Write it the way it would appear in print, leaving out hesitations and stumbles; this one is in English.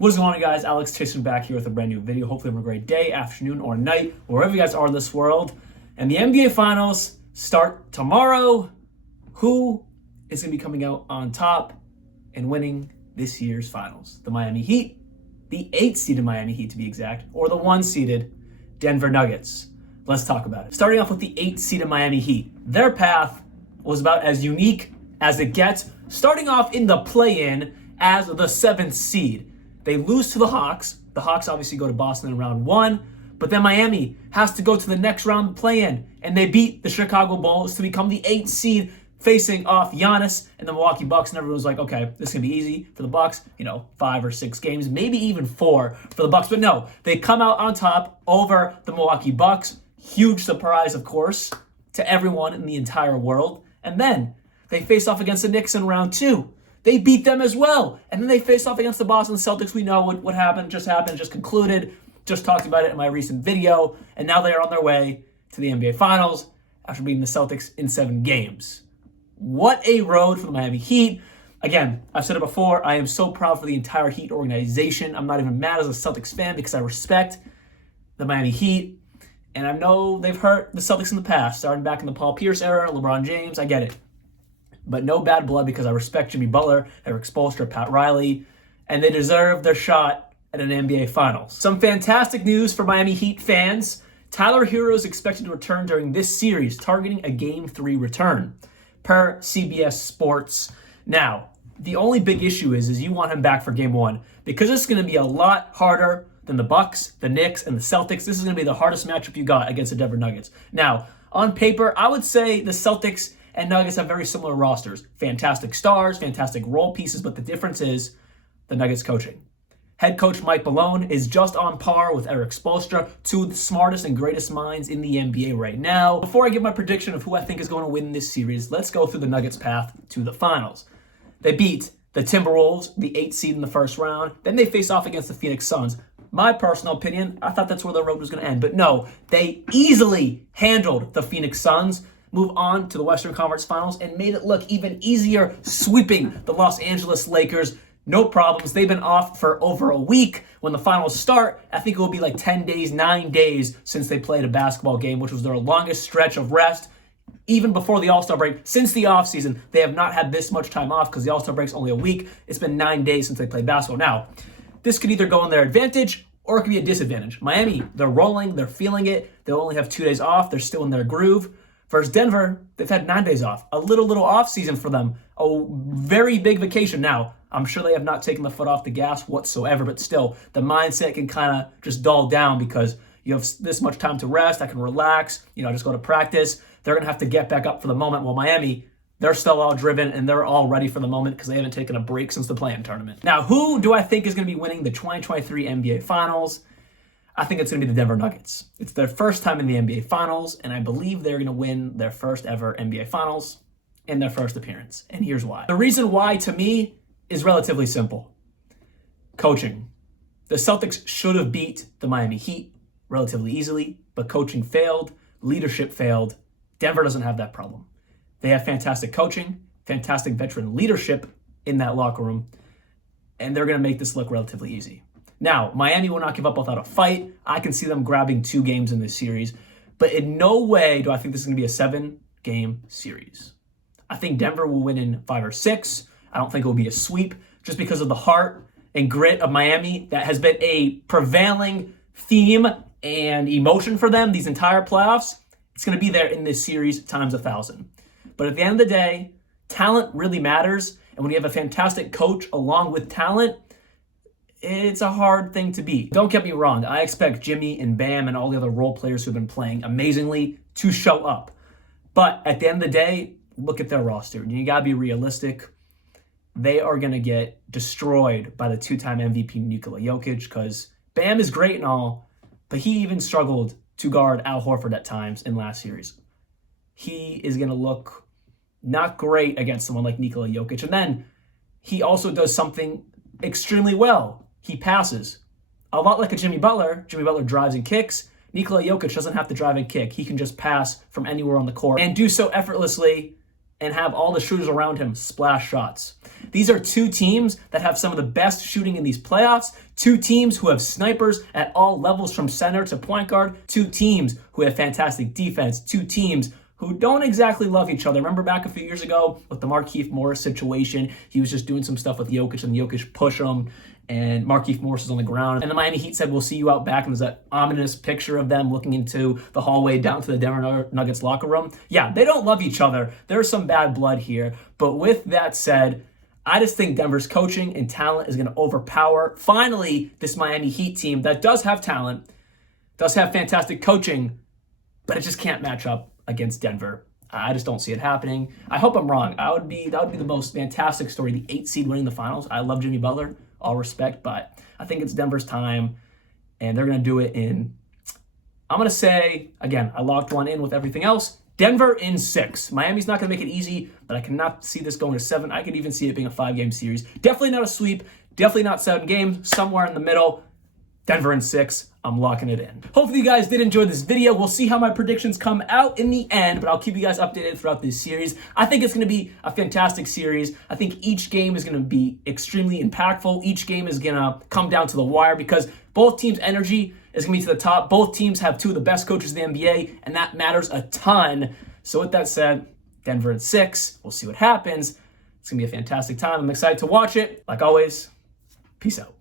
What's going on, guys? Alex Tishman back here with a brand new video. Hopefully having a great day, afternoon, or night, wherever you guys are in this world. And the NBA Finals start tomorrow. Who is going to be coming out on top and winning this year's Finals? The Miami Heat, the 8th-seeded Miami Heat to be exact, or the 1-seeded Denver Nuggets. Let's talk about it. Starting off with the 8th-seeded Miami Heat. Their path was about as unique as it gets, starting off in the play-in as the 7th seed. They lose to the Hawks. The Hawks obviously go to Boston in round 1, but then Miami has to go to the next round play-in, and they beat the Chicago Bulls to become the 8th seed, facing off Giannis and the Milwaukee Bucks, and everyone's like, okay, this is going to be easy for the Bucks, 5 or 6 games, maybe even 4 for the Bucks, but no, they come out on top over the Milwaukee Bucks. Huge surprise, of course, to everyone in the entire world, and then they face off against the Knicks in round 2. They beat them as well. And then they faced off against the Boston Celtics. We know what happened, just concluded, just talked about it in my recent video. And now they are on their way to the NBA Finals after beating the Celtics in 7 games. What a road for the Miami Heat. Again, I've said it before, I am so proud for the entire Heat organization. I'm not even mad as a Celtics fan because I respect the Miami Heat. And I know they've hurt the Celtics in the past, starting back in the Paul Pierce era, LeBron James, I get it. But no bad blood because I respect Jimmy Butler, Eric Spoelstra, Pat Riley, and they deserve their shot at an NBA Finals. Some fantastic news for Miami Heat fans. Tyler Hero is expected to return during this series, targeting a Game 3 return, per CBS Sports. Now, the only big issue is you want him back for Game 1 because it's going to be a lot harder than the Bucks, the Knicks, and the Celtics. This is going to be the hardest matchup you got against the Denver Nuggets. Now, on paper, I would say the Celtics and Nuggets have very similar rosters. Fantastic stars, fantastic role pieces, but the difference is the Nuggets coaching. Head coach Mike Malone is just on par with Eric Spoelstra, 2 of the smartest and greatest minds in the NBA right now. Before I give my prediction of who I think is going to win this series, let's go through the Nuggets' path to the Finals. They beat the Timberwolves, the 8th seed in the first round. Then they face off against the Phoenix Suns. My personal opinion, I thought that's where the road was going to end. But no, they easily handled the Phoenix Suns, move on to the Western Conference Finals, and made it look even easier, sweeping the Los Angeles Lakers. No problems. They've been off for over a week. When the finals start, I think it will be like 10 days, 9 days since they played a basketball game, which was their longest stretch of rest. Even before the All-Star break, since the offseason, they have not had this much time off because the All-Star break's only a week. It's been 9 days since they played basketball. Now, this could either go in their advantage or it could be a disadvantage. Miami, they're rolling, they're feeling it. They'll only have 2 days off. They're still in their groove. Versus Denver, they've had 9 days off. A little off season for them. A very big vacation. Now, I'm sure they have not taken the foot off the gas whatsoever, but still, the mindset can kind of just dull down because you have this much time to rest. I can relax, just go to practice. They're going to have to get back up for the moment. While Miami, they're still all driven and they're all ready for the moment because they haven't taken a break since the play-in tournament. Now, who do I think is going to be winning the 2023 NBA Finals? I think it's going to be the Denver Nuggets. It's their first time in the NBA Finals, and I believe they're going to win their first ever NBA Finals in their first appearance. And here's why. The reason why, to me, is relatively simple. Coaching. The Celtics should have beat the Miami Heat relatively easily, but coaching failed, leadership failed. Denver doesn't have that problem. They have fantastic coaching, fantastic veteran leadership in that locker room, and they're going to make this look relatively easy. Now, Miami will not give up without a fight. I can see them grabbing 2 games in this series, but in no way do I think this is going to be a 7-game series. I think Denver will win in 5 or 6. I don't think it will be a sweep just because of the heart and grit of Miami that has been a prevailing theme and emotion for them these entire playoffs. It's going to be there in this series times 1,000. But at the end of the day, talent really matters, and when you have a fantastic coach along with talent, it's a hard thing to beat. Don't get me wrong. I expect Jimmy and Bam and all the other role players who've been playing amazingly to show up. But at the end of the day, look at their roster. You got to be realistic. They are going to get destroyed by the 2-time MVP Nikola Jokic because Bam is great and all, but he even struggled to guard Al Horford at times in last series. He is going to look not great against someone like Nikola Jokic. And then he also does something extremely well. He passes. A lot like a Jimmy Butler. Jimmy Butler drives and kicks. Nikola Jokic doesn't have to drive and kick. He can just pass from anywhere on the court and do so effortlessly and have all the shooters around him splash shots. These are two teams that have some of the best shooting in these playoffs, two teams who have snipers at all levels from center to point guard, two teams who have fantastic defense, two teams who don't exactly love each other. Remember back a few years ago with the Markieff Morris situation, he was just doing some stuff with Jokic and Jokic pushed him and Markieff Morris was on the ground. And the Miami Heat said, we'll see you out back. And there's that ominous picture of them looking into the hallway down to the Denver Nuggets locker room. Yeah, they don't love each other. There's some bad blood here. But with that said, I just think Denver's coaching and talent is going to overpower, finally, this Miami Heat team that does have talent, does have fantastic coaching, but it just can't match up against Denver. I just don't see it happening. I hope I'm wrong. That would be the most fantastic story, the 8th seed winning the finals. I love Jimmy Butler, all respect, but I think it's Denver's time, and they're going to do it in, I'm going to say, again, I locked one in with everything else, Denver in 6. Miami's not going to make it easy, but I cannot see this going to 7. I could even see it being a 5-game series. Definitely not a sweep, definitely not 7 games, somewhere in the middle. Denver in 6. I'm locking it in. Hopefully you guys did enjoy this video. We'll see how my predictions come out in the end, but I'll keep you guys updated throughout this series. I think it's going to be a fantastic series. I think each game is going to be extremely impactful. Each game is going to come down to the wire because both teams' energy is going to be to the top. Both teams have 2 of the best coaches in the NBA, and that matters a ton. So with that said, Denver in 6. We'll see what happens. It's going to be a fantastic time. I'm excited to watch it. Like always, peace out.